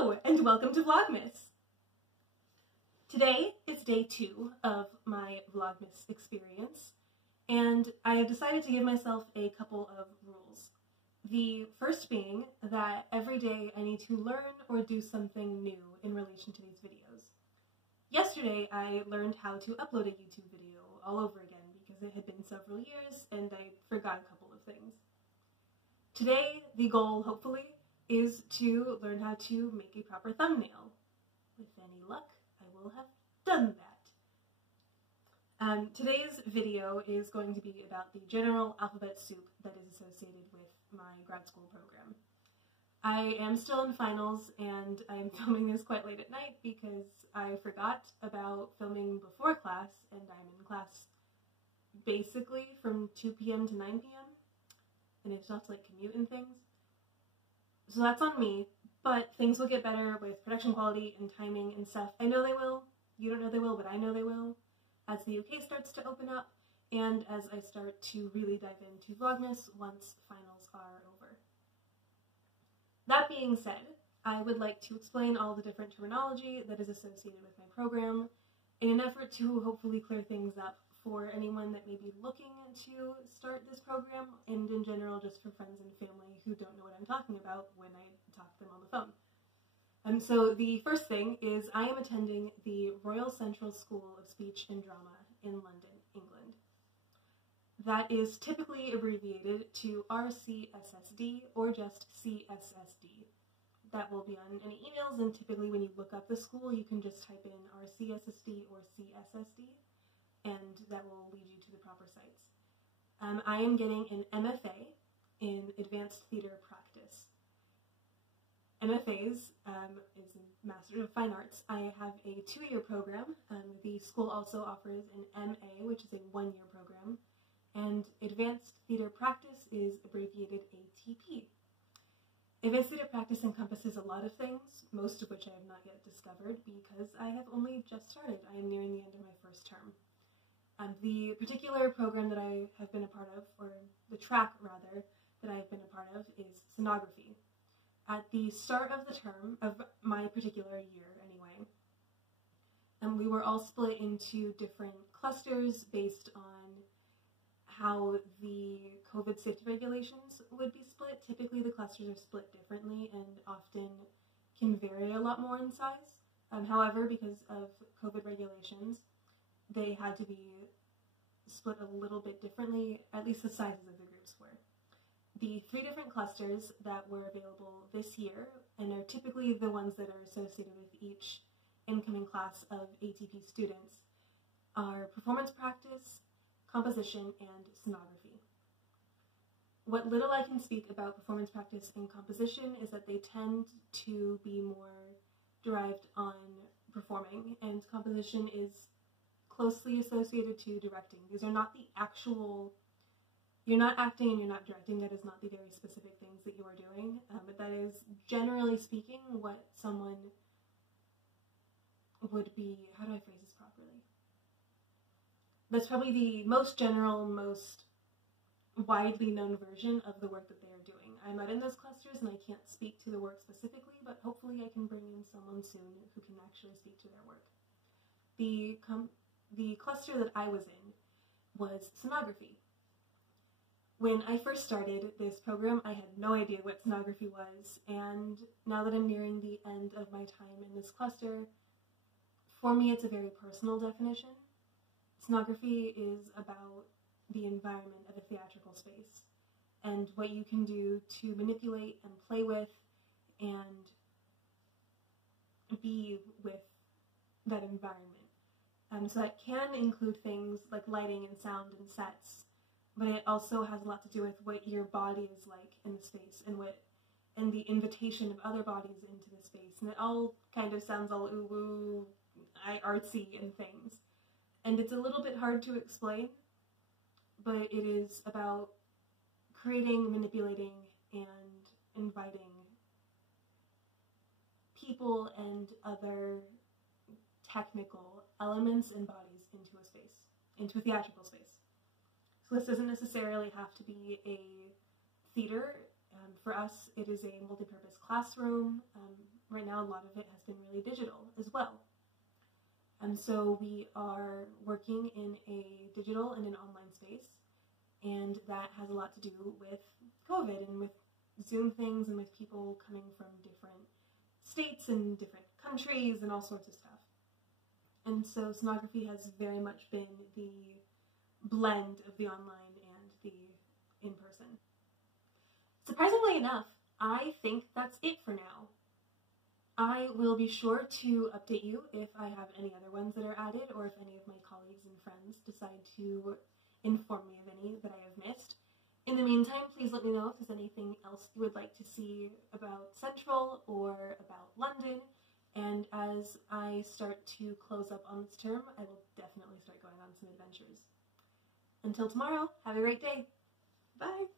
Hello, and welcome to Vlogmas! Today is day 2 of my Vlogmas experience, and I have decided to give myself a couple of rules. The first being that every day I need to learn or do something new in relation to these videos. Yesterday I learned how to upload a YouTube video all over again because it had been several years and I forgot a couple of things. Today the goal, hopefully, is to learn how to make a proper thumbnail. With any luck, I will have done that. Today's video is going to be about the general alphabet soup that is associated with my grad school program. I am still in finals and I am filming this quite late at night because I forgot about filming before class and I'm in class basically from 2 p.m. to 9 p.m. and I still have to commute and things. So that's on me, but things will get better with production quality and timing and stuff. I know they will. You don't know they will, but I know they will. As the UK starts to open up and as I start to really dive into Vlogmas once finals are over. That being said, I would like to explain all the different terminology that is associated with my program in an effort to hopefully clear things up for anyone that may be looking to start this program, and in general just for friends and family who don't know what I'm talking about when I talk to them on the phone. So the first thing is I am attending the Royal Central School of Speech and Drama in London, England. That is typically abbreviated to RCSSD or just CSSD. That will be on any emails, and typically when you look up the school you can just type in RCSSD or CSSD. And that will lead you to the proper sites. I am getting an MFA in Advanced Theatre Practice. MFAs is a Master of Fine Arts. I have a 2-year program. The school also offers an MA, which is a 1-year program, and Advanced Theatre Practice is abbreviated ATP. Advanced Theatre Practice encompasses a lot of things, most of which I have not yet discovered because I have only just started. I am nearing the end of my first term. The particular program that I have been a part of, or the track rather, that I have been a part of is sonography. At the start of the term, of my particular year anyway, we were all split into different clusters based on how the COVID safety regulations would be split. Typically the clusters are split differently and often can vary a lot more in size. However, because of COVID regulations, they had to be split a little bit differently, at least the sizes of the groups were. The 3 different clusters that were available this year, and are typically the ones that are associated with each incoming class of ATP students, are performance practice, composition, and sonography. What little I can speak about performance practice and composition is that they tend to be more derived on performing, and composition is closely associated to directing. These are not the actual, you're not acting and you're not directing, that is not the very specific things that you are doing, but that is, generally speaking, what someone would be, how do I phrase this properly? That's probably the most general, most widely known version of the work that they are doing. I'm not in those clusters and I can't speak to the work specifically, but hopefully I can bring in someone soon who can actually speak to their work. The cluster that I was in was sonography. When I first started this program, I had no idea what sonography was, and now that I'm nearing the end of my time in this cluster, for me it's a very personal definition. Sonography is about the environment of a theatrical space and what you can do to manipulate and play with and be with that environment. So that can include things like lighting and sound and sets, but it also has a lot to do with what your body is like in the space and the invitation of other bodies into the space. And it all kind of sounds all ooh-woo, artsy and things. And it's a little bit hard to explain, but it is about creating, manipulating, and inviting people and other technical elements and bodies into a space, into a theatrical space. So this doesn't necessarily have to be a theater. For us, it is a multi-purpose classroom. Right now lot of it has been really digital as well. And so we are working in a digital and an online space, and that has a lot to do with COVID and with Zoom things and with people coming from different states and different countries and all sorts of stuff. And so sonography has very much been the blend of the online and the in-person. Surprisingly enough, I think that's it for now. I will be sure to update you if I have any other ones that are added, or if any of my colleagues and friends decide to inform me of any that I have missed. In the meantime, please let me know if there's anything else you would like to see about Central or about London, and as I start to close up on this term, I will definitely start going on some adventures. Until tomorrow, have a great day. Bye!